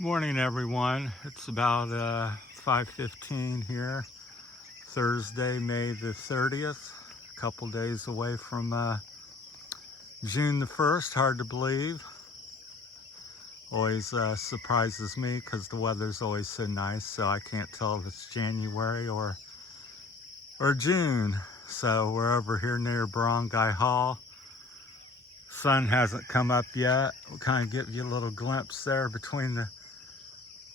Morning, everyone. It's about 5:15 here, Thursday, May the 30th. A couple days away from June the 1st. Hard to believe. Always surprises me because the weather's always so nice, so I can't tell if it's January or June. So we're over here near Barangay Hall. Sun hasn't come up yet. We'll kind of give you a little glimpse there between the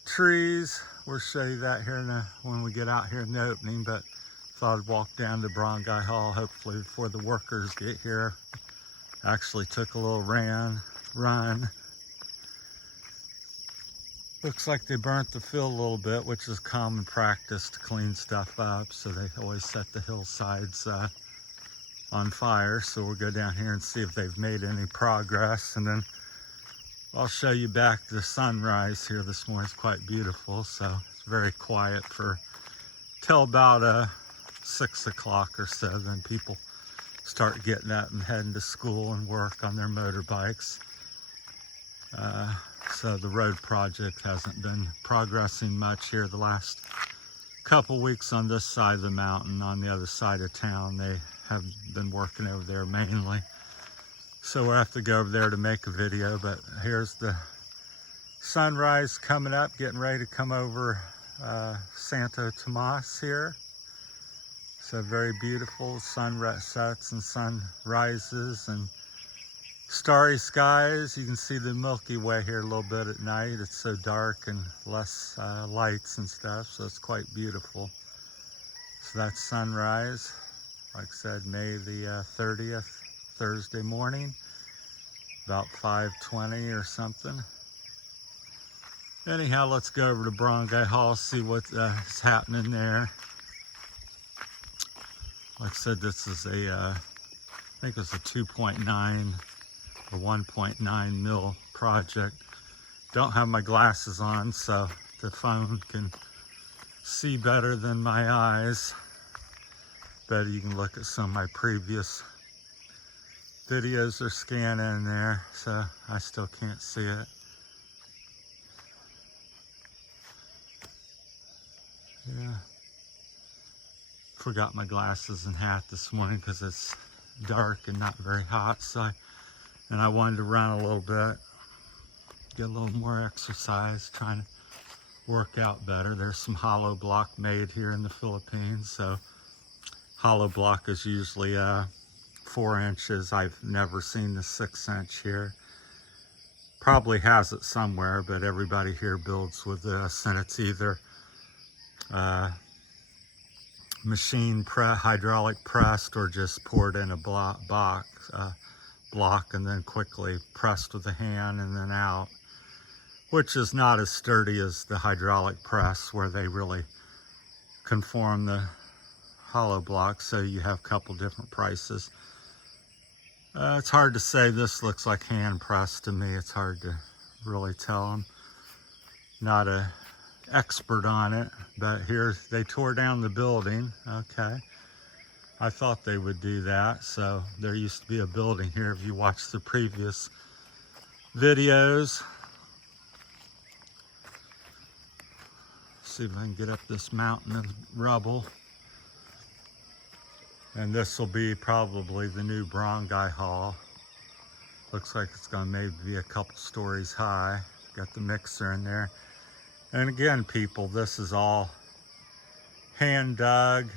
trees. We'll show you that here when we get out here in the opening, but thought I'd walk down to Barangay Hall hopefully before the workers get here. Actually took a little run. Looks like they burnt the field a little bit, which is common practice to clean stuff up, so they always set the hillsides on fire. So we'll go down here and see if they've made any progress, and then I'll show you back the sunrise here this morning. It's quite beautiful, so it's very quiet till about 6 o'clock or so. Then people start getting up and heading to school and work on their motorbikes. So the road project hasn't been progressing much here the last couple weeks on this side of the mountain. On the other side of town, they have been working over there mainly. So we'll have to go over there to make a video, but here's the sunrise coming up, getting ready to come over Santo Tomas here. So very beautiful, sun sets and sun rises and starry skies. You can see the Milky Way here a little bit at night. It's so dark and less lights and stuff, so it's quite beautiful. So that's sunrise, like I said, May the 30th. Thursday morning, about 5:20 or something. Anyhow, let's go over to Barangay Hall, see what's happening there. Like I said, this is I think it's a 2.9 or 1.9 mil project. Don't have my glasses on, so the phone can see better than my eyes. But you can look at some of my previous videos are scanning there, so I still can't see it. Yeah. Forgot my glasses and hat this morning because it's dark and not very hot, and I wanted to run a little bit, get a little more exercise, trying to work out better. There's some hollow block made here in the Philippines, so hollow block is usually 4 inches. I've never seen the 6 inch here. Probably has it somewhere, but everybody here builds with this, and it's either hydraulic pressed, or just poured in a block and then quickly pressed with a hand and then out, which is not as sturdy as the hydraulic press where they really conform the hollow block. So you have a couple different prices. It's hard to say. This looks like hand pressed to me. It's hard to really tell. I'm not an expert on it, but here they tore down the building. Okay, I thought they would do that. So there used to be a building here if you watch the previous videos. See if I can get up this mountain of rubble. And this will be probably the new Barangay Hall. Looks like it's gonna maybe be a couple stories high. Got the mixer in there. And again, people, this is all hand dug.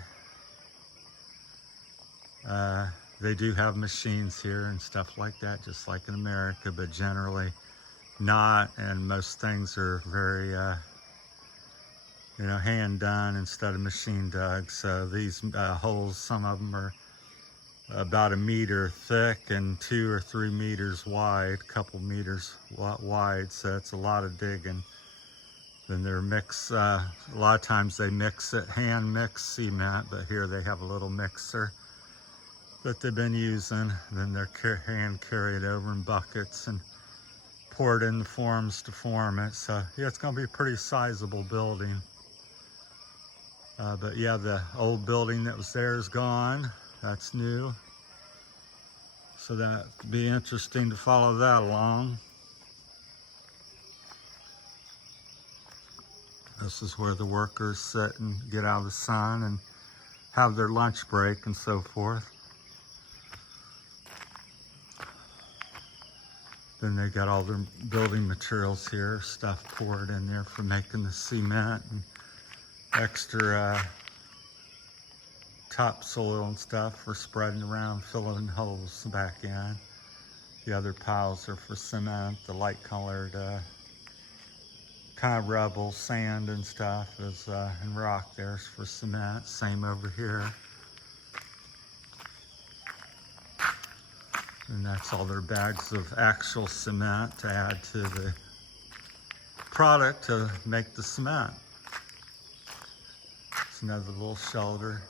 They do have machines here and stuff like that, just like in America, but generally not. And most things are very, hand done instead of machine dug. So these holes, some of them are about 1 meter thick and 2 or 3 meters wide, a couple meters wide. So it's a lot of digging. Then they're a lot of times they mix it, hand mix cement, but here they have a little mixer that they've been using. Then they're hand carried over in buckets and poured in the forms to form it. So yeah, it's gonna be a pretty sizable building. But yeah, the old building that was there is gone. That's new. So that'd be interesting to follow that along. This is where the workers sit and get out of the sun and have their lunch break and so forth. Then they got all their building materials here, stuff poured in there for making the cement and extra topsoil and stuff for spreading around, filling holes back in. The other piles are for cement. The light colored kind of rubble, sand and stuff is and rock there's for cement. Same over here. And that's all their bags of actual cement to add to the product to make the cement. It's another little shelter.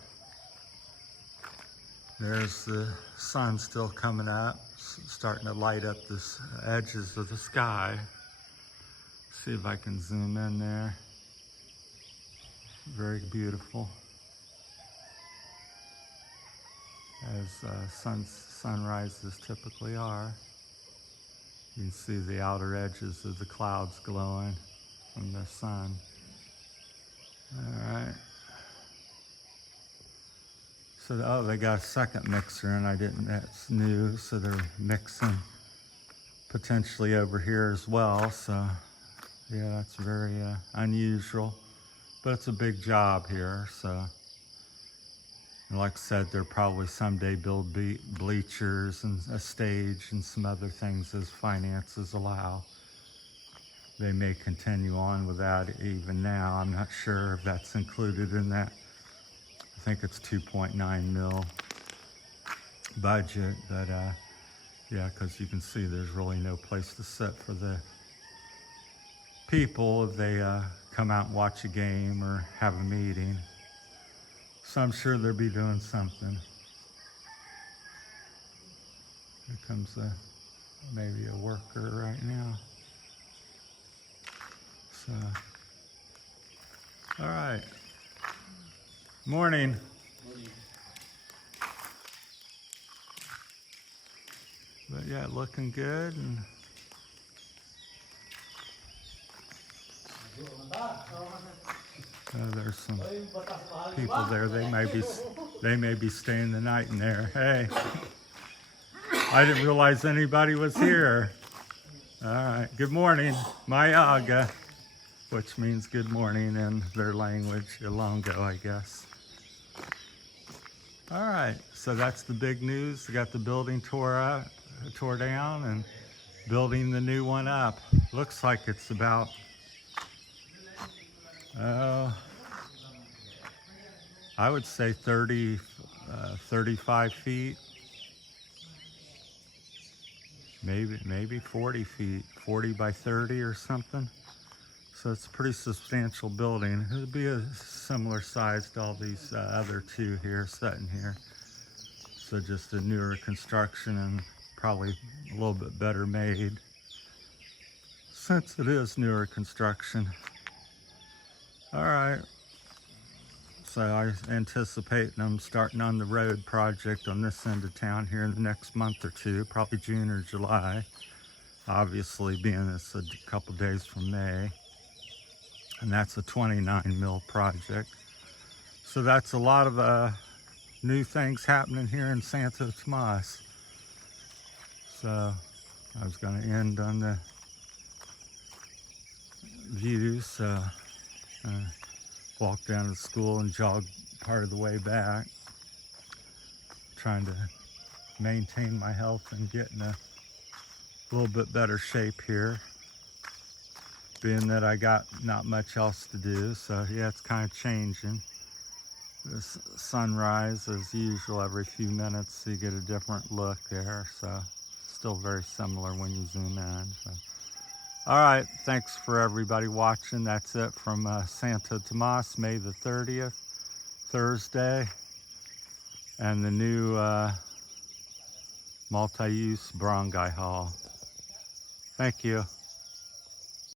There's the sun still coming up, starting to light up the edges of the sky. See if I can zoom in there. Very beautiful. As sunrises typically are. You can see the outer edges of the clouds glowing from the sun. All right. So, oh, they got a second mixer and that's new. So they're mixing potentially over here as well. So yeah, that's very unusual, but it's a big job here. So, and like I said, they'll probably someday build bleachers and a stage and some other things as finances allow. They may continue on with that even now. I'm not sure if that's included in that. I think it's 2.9 mil budget, but yeah, because you can see there's really no place to sit for the people if they come out and watch a game or have a meeting. So I'm sure they'll be doing something. Here comes maybe a worker right now. So, all right. Morning. Morning. But yeah, looking good. And there's some people there. They may be staying the night in there. Hey, I didn't realize anybody was here. All right. Good morning, Mayaga, which means good morning in their language, Ilongo, I guess. All right. So that's the big news. They got the building tore down and building the new one up. Looks like it's about I would say 35 feet, maybe 40 feet, 40 by 30 or something. So it's a pretty substantial building. It'll be a similar size to all these other two here sitting here. So just a newer construction and probably a little bit better made since it is newer construction. All right. So I anticipate them starting on the road project on this end of town here in the next month or two, probably June or July. Obviously, being it's a couple days from May. And that's a 29 mil project. So that's a lot of new things happening here in Santo Tomas. So I was going to end on the views. So walk down to school and jog part of the way back. Trying to maintain my health and get in a little bit better shape here. Being that I got not much else to do, so yeah, it's kind of changing. The sunrise, as usual, every few minutes you get a different look there, so still very similar when you zoom in. So. All right, thanks for everybody watching. That's it from Santo Tomas, May the 30th, Thursday, and the new multi-use barangay hall. Thank you.